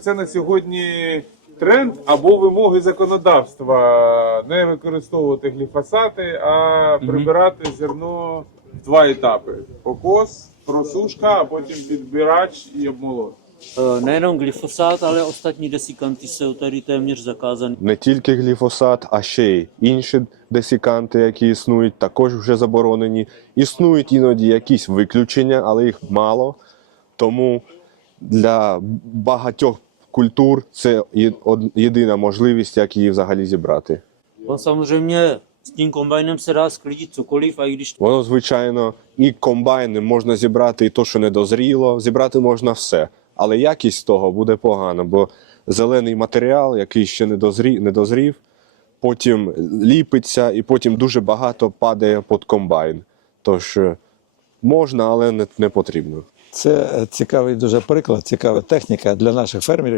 Це на сьогодні тренд або вимоги законодавства не використовувати гліфосати, а прибирати зерно в два етапи: покос, просушка, а потім підбирач і обмолот. Nejenom glyfosát, ale ostatní desikanty jsou tady téměř zakázané. Не тільки гліфосат, а ще й інші десіканти, які існують, також вже заборонені. Існують іноді якісь виключення, але їх мало. Тому для багатьох культур це єдина можливість, як її взагалі зібрати. Tím kombajnem se dá sklidit cokoliv a i když Воно, звичайно, і комбайни можна зібрати, і то, що не дозріло, зібрати можна все. Але якість того буде погана, бо зелений матеріал, який ще не, дозрі, не дозрів, потім ліпиться і потім дуже багато падає під комбайн. Тож е, можна, але не, не потрібно. Це е, цікавий дуже приклад, цікава техніка для наших фермерів.